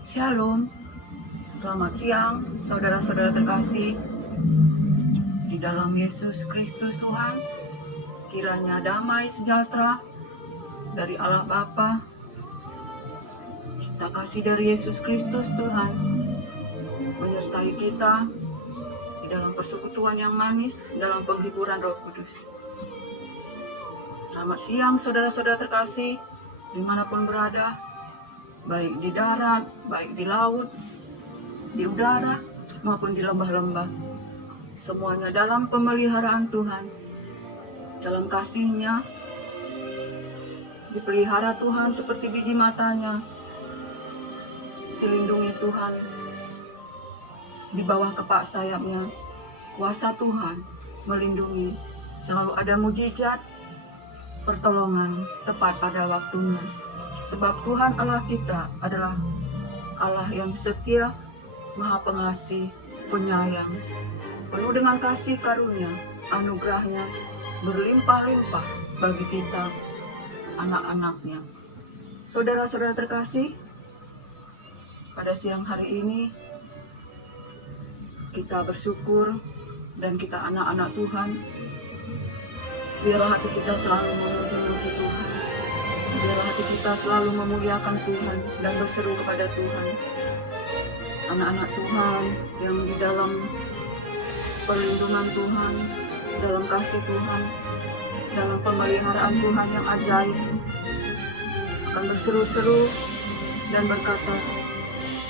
Shalom, selamat siang saudara-saudara terkasih di dalam Yesus Kristus Tuhan. Kiranya damai sejahtera dari Allah Bapa, cinta kasih dari Yesus Kristus Tuhan menyertai kita di dalam persekutuan yang manis, dalam penghiburan Roh Kudus. Selamat siang saudara-saudara terkasih dimanapun berada, baik di darat, baik di laut, di udara, maupun di lembah-lembah. Semuanya dalam pemeliharaan Tuhan, dalam kasih-Nya, dipelihara Tuhan seperti biji matanya, dilindungi Tuhan di bawah kepak sayap-Nya. Kuasa Tuhan melindungi, selalu ada mujizat, pertolongan tepat pada waktunya. Sebab Tuhan Allah kita adalah Allah yang setia, Maha Pengasih, Penyayang, penuh dengan kasih karunia, anugerahnya berlimpah-limpah bagi kita, anak-anaknya. Saudara-saudara terkasih, pada siang hari ini kita bersyukur dan kita anak-anak Tuhan. Biarlah hati kita selalu memuji-muji Tuhan. Biarlah hati kita selalu memuliakan Tuhan dan berseru kepada Tuhan. Anak-anak Tuhan yang di dalam perlindungan Tuhan, dalam kasih Tuhan, dalam pemeliharaan Tuhan yang ajaib, akan berseru-seru dan berkata,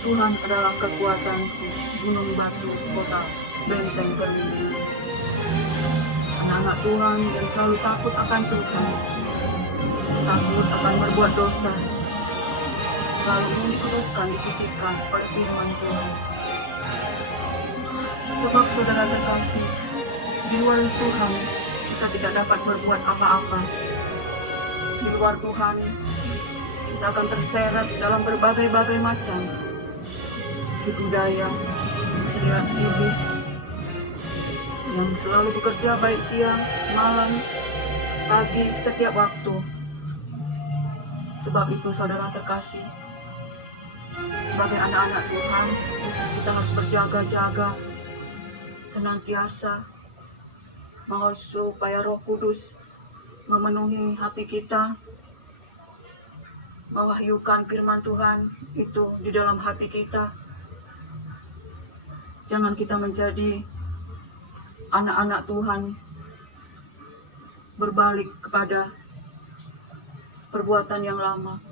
Tuhan adalah kekuatanku, gunung batu, kota, benteng perlindungan. Anak-anak Tuhan yang selalu takut akan Tuhan, takut akan berbuat dosa, selalu ingin dikuduskan, disucikan oleh firman Tuhan. Sebab saudara terkasih, di luar Tuhan kita tidak dapat berbuat apa-apa. Di luar Tuhan kita akan terseret dalam berbagai-bagai macam tipu daya, muslihat iblis yang selalu bekerja baik siang, malam, pagi, setiap waktu. Sebab itu saudara terkasih, sebagai anak-anak Tuhan, kita harus berjaga-jaga, senantiasa mohon supaya Roh Kudus memenuhi hati kita, mewahyukan firman Tuhan itu di dalam hati kita. Jangan kita menjadi anak-anak Tuhan berbalik kepada perbuatan yang lama,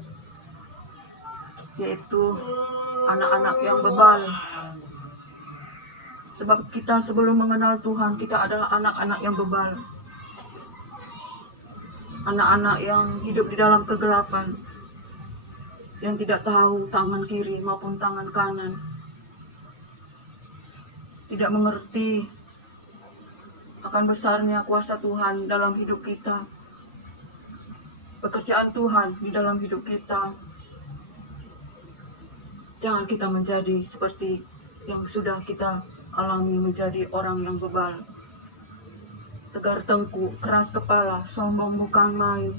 yaitu anak-anak yang bebal. Sebab kita sebelum mengenal Tuhan, kita adalah anak-anak yang bebal. Anak-anak yang hidup di dalam kegelapan, yang tidak tahu tangan kiri maupun tangan kanan. Tidak mengerti akan besarnya kuasa Tuhan dalam hidup kita, pekerjaan Tuhan di dalam hidup kita. Jangan kita menjadi seperti yang sudah kita alami, menjadi orang yang bebal, tegar tengkuk, keras kepala, sombong bukan main.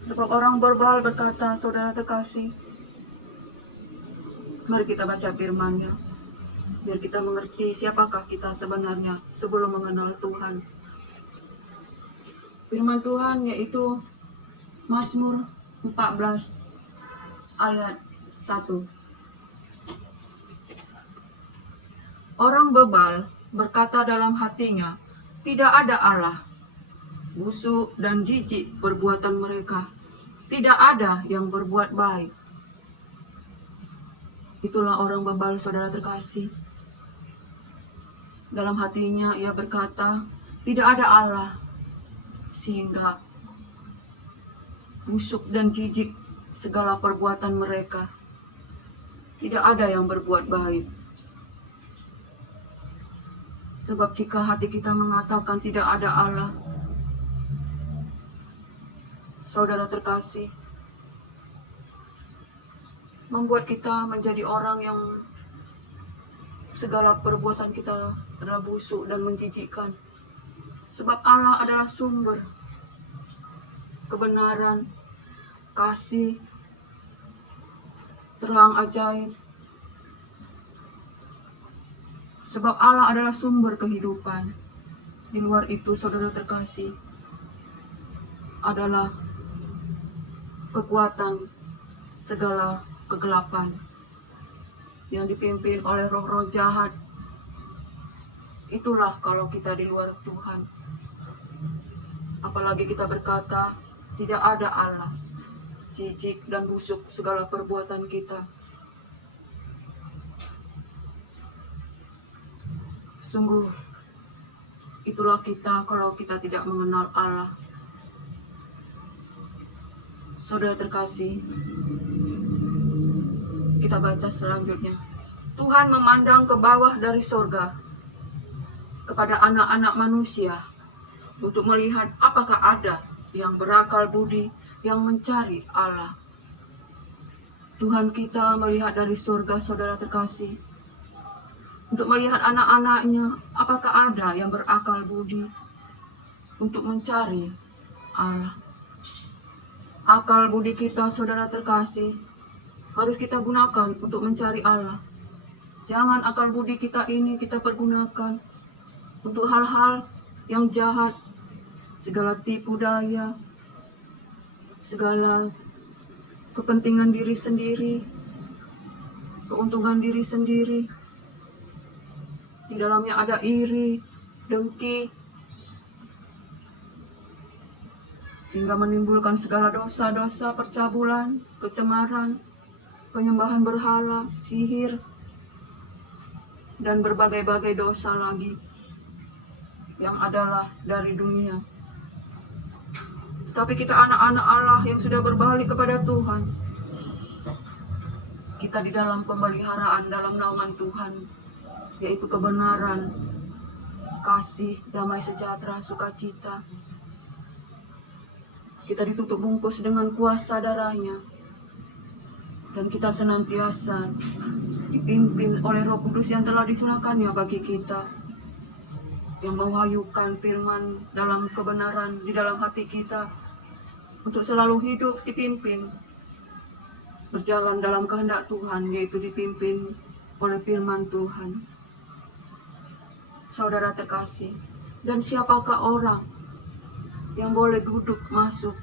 Sebab orang berbal berkata, saudara terkasih, mari kita baca firman-Nya, biar kita mengerti siapakah kita sebenarnya sebelum mengenal Tuhan. Firman Tuhan yaitu Mazmur 14 ayat 1. Orang bebal berkata dalam hatinya, tidak ada Allah. Busuk dan jijik perbuatan mereka, tidak ada yang berbuat baik. Itulah orang bebal, saudara terkasih. Dalam hatinya ia berkata, tidak ada Allah, sehingga busuk dan jijik segala perbuatan mereka. Tidak ada yang berbuat baik. Sebab jika hati kita mengatakan tidak ada Allah, saudara terkasih, membuat kita menjadi orang yang segala perbuatan kita adalah busuk dan menjijikkan. Sebab Allah adalah sumber kebenaran, kasih, terang ajaib. Sebab Allah adalah sumber kehidupan. Di luar itu, saudara terkasih, adalah kekuatan segala kegelapan yang dipimpin oleh roh-roh jahat. Itulah kalau kita di luar Tuhan. Apalagi kita berkata, tidak ada Allah. Jijik dan busuk segala perbuatan kita. Sungguh, itulah kita kalau kita tidak mengenal Allah. Saudara terkasih, kita baca selanjutnya. Tuhan memandang ke bawah dari sorga kepada anak-anak manusia untuk melihat apakah ada yang berakal budi yang mencari Allah. Tuhan kita melihat dari surga, saudara terkasih, untuk melihat anak-anaknya apakah ada yang berakal budi untuk mencari Allah. Akal budi kita, saudara terkasih, harus kita gunakan untuk mencari Allah. Jangan akal budi kita ini kita pergunakan untuk hal-hal yang jahat, segala tipu daya, segala kepentingan diri sendiri, keuntungan diri sendiri. Di dalamnya ada iri, dengki, sehingga menimbulkan segala dosa-dosa percabulan, kecemaran, penyembahan berhala, sihir, dan berbagai-bagai dosa lagi yang adalah dari dunia. Tapi kita anak-anak Allah yang sudah berbalik kepada Tuhan. Kita di dalam pemeliharaan dalam naungan Tuhan, yaitu kebenaran, kasih, damai sejahtera, sukacita. Kita ditutup bungkus dengan kuasa darahnya. Dan kita senantiasa dipimpin oleh Roh Kudus yang telah dicurahkannya bagi kita, yang mewahyukan firman dalam kebenaran di dalam hati kita, untuk selalu hidup dipimpin, berjalan dalam kehendak Tuhan, yaitu dipimpin oleh firman Tuhan. Saudara terkasih, dan siapakah orang yang boleh duduk masuk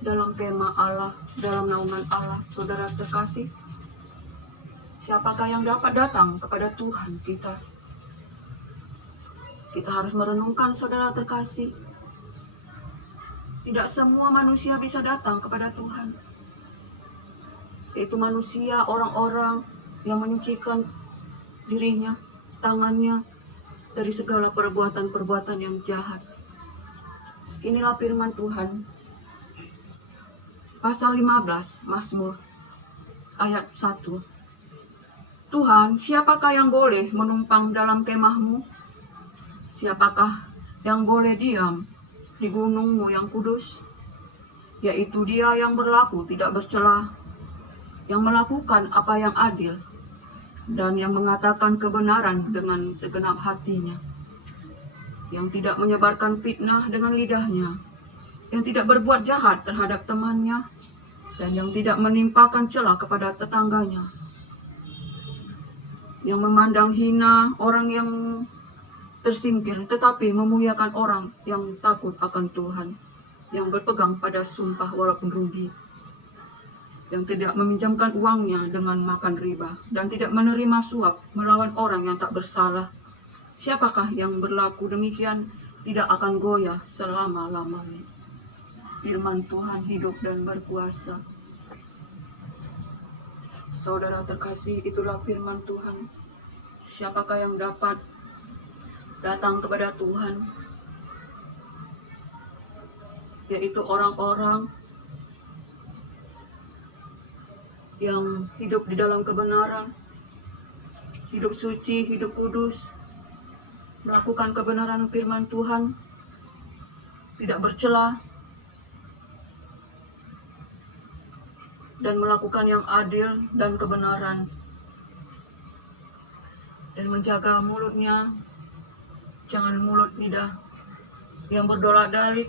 dalam kemah Allah, dalam naungan Allah, saudara terkasih? Siapakah yang dapat datang kepada Tuhan kita? Kita harus merenungkan, saudara terkasih. Tidak semua manusia bisa datang kepada Tuhan. Yaitu manusia, orang-orang yang menyucikan dirinya, tangannya, dari segala perbuatan-perbuatan yang jahat. Inilah firman Tuhan. Pasal 15, Mazmur, ayat 1. Tuhan, siapakah yang boleh menumpang dalam kemahmu? Siapakah yang boleh diam di gunungmu yang kudus? Yaitu dia yang berlaku tidak bercela, yang melakukan apa yang adil, dan yang mengatakan kebenaran dengan segenap hatinya, yang tidak menyebarkan fitnah dengan lidahnya, yang tidak berbuat jahat terhadap temannya, dan yang tidak menimpakan celah kepada tetangganya, yang memandang hina orang yang tersingkir, tetapi memuliakan orang yang takut akan Tuhan, yang berpegang pada sumpah walaupun rugi, yang tidak meminjamkan uangnya dengan makan riba, dan tidak menerima suap melawan orang yang tak bersalah. Siapakah yang berlaku demikian tidak akan goyah selama-lamanya. Firman Tuhan hidup dan berkuasa. Saudara terkasih, itulah firman Tuhan. Siapakah yang dapat datang kepada Tuhan? Yaitu orang-orang yang hidup di dalam kebenaran, hidup suci, hidup kudus, melakukan kebenaran firman Tuhan, tidak bercela, dan melakukan yang adil dan kebenaran, dan menjaga mulutnya. Jangan mulut lidah yang berdolak-dalik,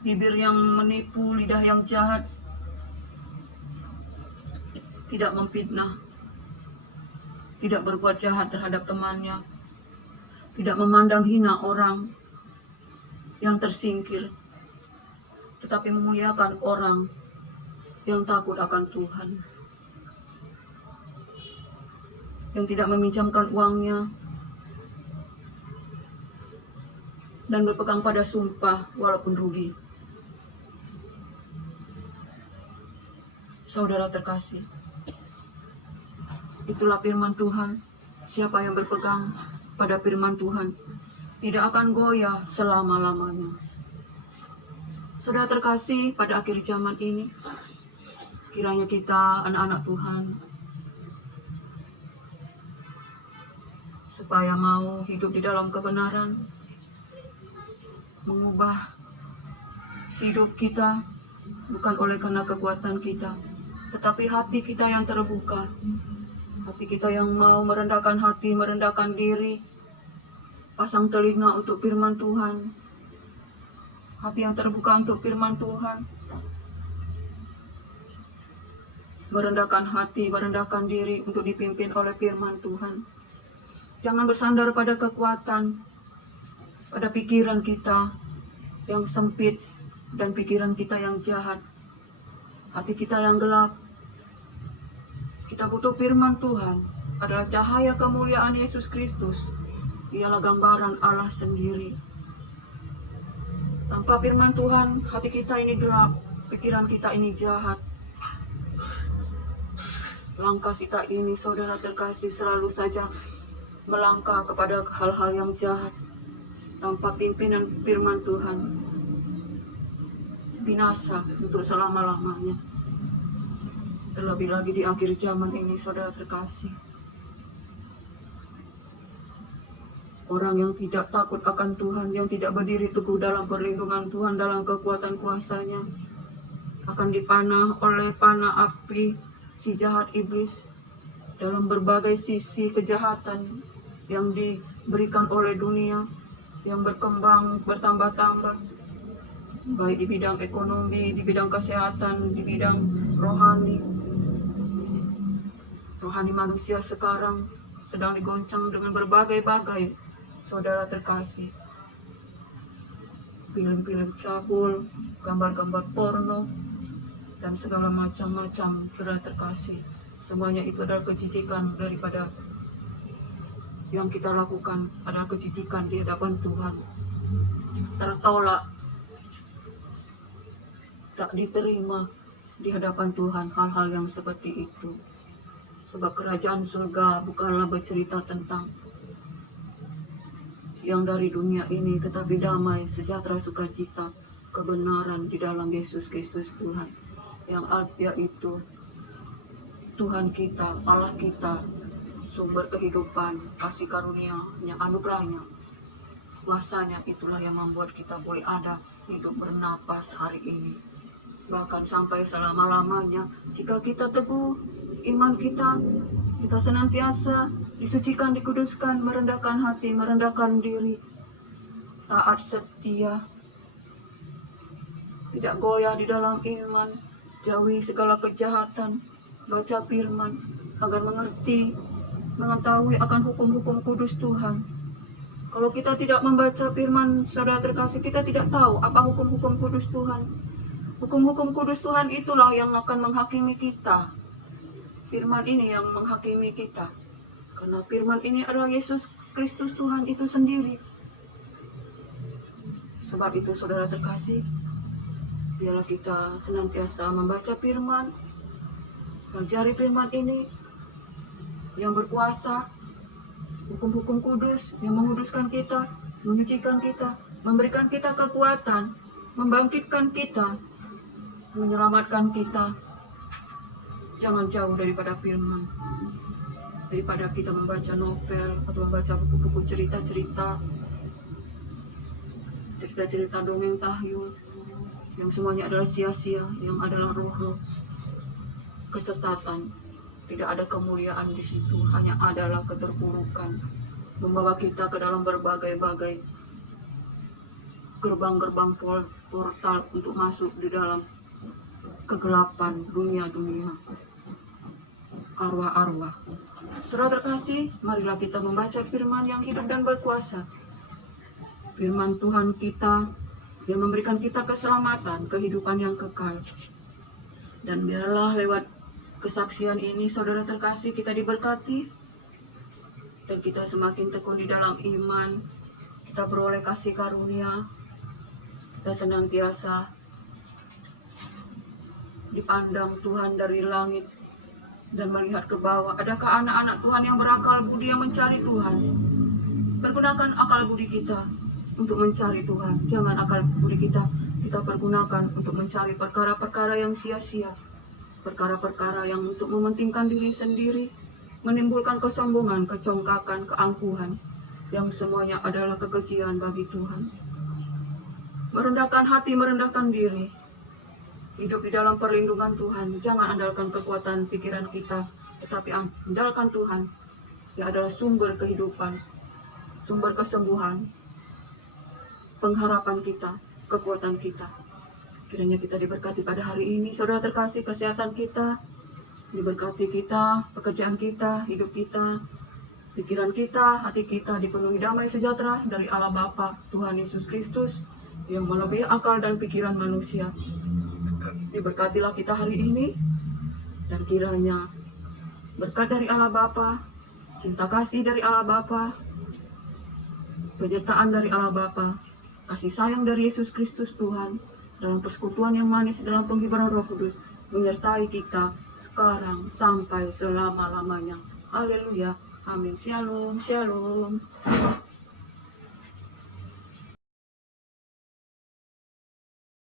bibir yang menipu, lidah yang jahat, tidak memfitnah, tidak berbuat jahat terhadap temannya, tidak memandang hina orang yang tersingkir, tetapi memuliakan orang yang takut akan Tuhan, yang tidak meminjamkan uangnya dan berpegang pada sumpah walaupun rugi. Saudara terkasih, itulah firman Tuhan. Siapa yang berpegang pada firman Tuhan tidak akan goyah selama-lamanya. Saudara terkasih, pada akhir zaman ini, kiranya kita anak-anak Tuhan supaya mau hidup di dalam kebenaran, mengubah hidup kita bukan oleh karena kekuatan kita, tetapi hati kita yang terbuka, hati kita yang mau merendahkan hati, merendahkan diri, pasang telinga untuk firman Tuhan, hati yang terbuka untuk firman Tuhan, merendahkan hati, merendahkan diri untuk dipimpin oleh firman Tuhan. Jangan bersandar pada kekuatan, pada pikiran kita yang sempit dan pikiran kita yang jahat, hati kita yang gelap. Kita butuh firman Tuhan, adalah cahaya kemuliaan Yesus Kristus. Ialah gambaran Allah sendiri. Tanpa firman Tuhan, hati kita ini gelap, pikiran kita ini jahat. Langkah kita ini, saudara terkasih, selalu saja melangkah kepada hal-hal yang jahat. Tanpa pimpinan firman Tuhan, binasa untuk selama-lamanya. Terlebih lagi di akhir zaman ini, saudara terkasih. Orang yang tidak takut akan Tuhan, yang tidak berdiri teguh dalam perlindungan Tuhan, dalam kekuatan kuasa-Nya, akan dipanah oleh panah api si jahat iblis dalam berbagai sisi kejahatan yang diberikan oleh dunia, yang berkembang, bertambah-tambah, baik di bidang ekonomi, di bidang kesehatan, di bidang rohani. Rohani manusia sekarang sedang digoncang dengan berbagai-bagai, saudara terkasih. Film-film cabul, gambar-gambar porno, dan segala macam-macam, saudara terkasih. Semuanya itu adalah kejijikan daripada yang kita lakukan, adalah kejijikan di hadapan Tuhan. Tertolak, tak diterima di hadapan Tuhan hal-hal yang seperti itu. Sebab kerajaan surga bukanlah bercerita tentang yang dari dunia ini, tetapi damai, sejahtera, sukacita, kebenaran di dalam Yesus Kristus Tuhan. Yang yaitu Tuhan kita, Allah kita, sumber kehidupan, kasih karunia-Nya, anugerah-Nya, kuasa-Nya, itulah yang membuat kita boleh ada, hidup, bernapas hari ini. Bahkan sampai selama-lamanya, jika kita teguh iman kita, kita senantiasa disucikan, dikuduskan, merendahkan hati, merendahkan diri, taat, setia, tidak goyah di dalam iman, jauhi segala kejahatan, baca firman, agar mengerti, mengetahui akan hukum-hukum kudus Tuhan. Kalau kita tidak membaca firman, saudara terkasih, kita tidak tahu apa hukum-hukum kudus Tuhan. Hukum-hukum kudus Tuhan itulah yang akan menghakimi kita. Firman ini yang menghakimi kita. Karena firman ini adalah Yesus Kristus Tuhan itu sendiri. Sebab itu, saudara terkasih, biarlah kita senantiasa membaca firman, pelajari firman ini yang berkuasa, hukum-hukum kudus yang menguduskan kita, menyucikan kita, memberikan kita kekuatan, membangkitkan kita, menyelamatkan kita. Jangan jauh daripada firman, daripada kita membaca novel atau membaca buku-buku cerita-cerita dongeng tahyul, yang semuanya adalah sia-sia, yang adalah roh-roh kesesatan. Tidak ada kemuliaan di situ, hanya adalah keterpurukan, membawa kita ke dalam berbagai-bagai gerbang-gerbang portal untuk masuk di dalam kegelapan dunia-dunia. arwah-arwah. Saudara terkasih, marilah kita membaca firman yang hidup dan berkuasa. Firman Tuhan kita yang memberikan kita keselamatan, kehidupan yang kekal. Dan biarlah lewat kesaksian ini, saudara terkasih, kita diberkati dan kita semakin tekun di dalam iman. Kita beroleh kasih karunia. Kita senantiasa dipandang Tuhan dari langit dan melihat ke bawah. Adakah anak-anak Tuhan yang berakal budi yang mencari Tuhan? Pergunakan akal budi kita untuk mencari Tuhan. Jangan akal budi kita pergunakan untuk mencari perkara-perkara yang sia-sia. Perkara-perkara yang untuk mementingkan diri sendiri, menimbulkan kesombongan, kecongkakan, keangkuhan, yang semuanya adalah kekejian bagi Tuhan. Merendahkan hati, merendahkan diri. Hidup di dalam perlindungan Tuhan. Jangan andalkan kekuatan pikiran kita, tetapi andalkan Tuhan. Dia adalah sumber kehidupan, sumber kesembuhan, pengharapan kita, kekuatan kita. Kiranya kita diberkati pada hari ini, saudara terkasih, kesehatan kita, diberkati kita, pekerjaan kita, hidup kita, pikiran kita, hati kita dipenuhi damai sejahtera dari Allah Bapa, Tuhan Yesus Kristus, yang melebihi akal dan pikiran manusia. Diberkatilah kita hari ini, dan kiranya berkat dari Allah Bapa, cinta kasih dari Allah Bapa, penyertaan dari Allah Bapa, kasih sayang dari Yesus Kristus Tuhan, dalam persekutuan yang manis, dalam penghiburan Roh Kudus, menyertai kita sekarang sampai selama-lamanya. Haleluya. Amin. Shalom. Shalom.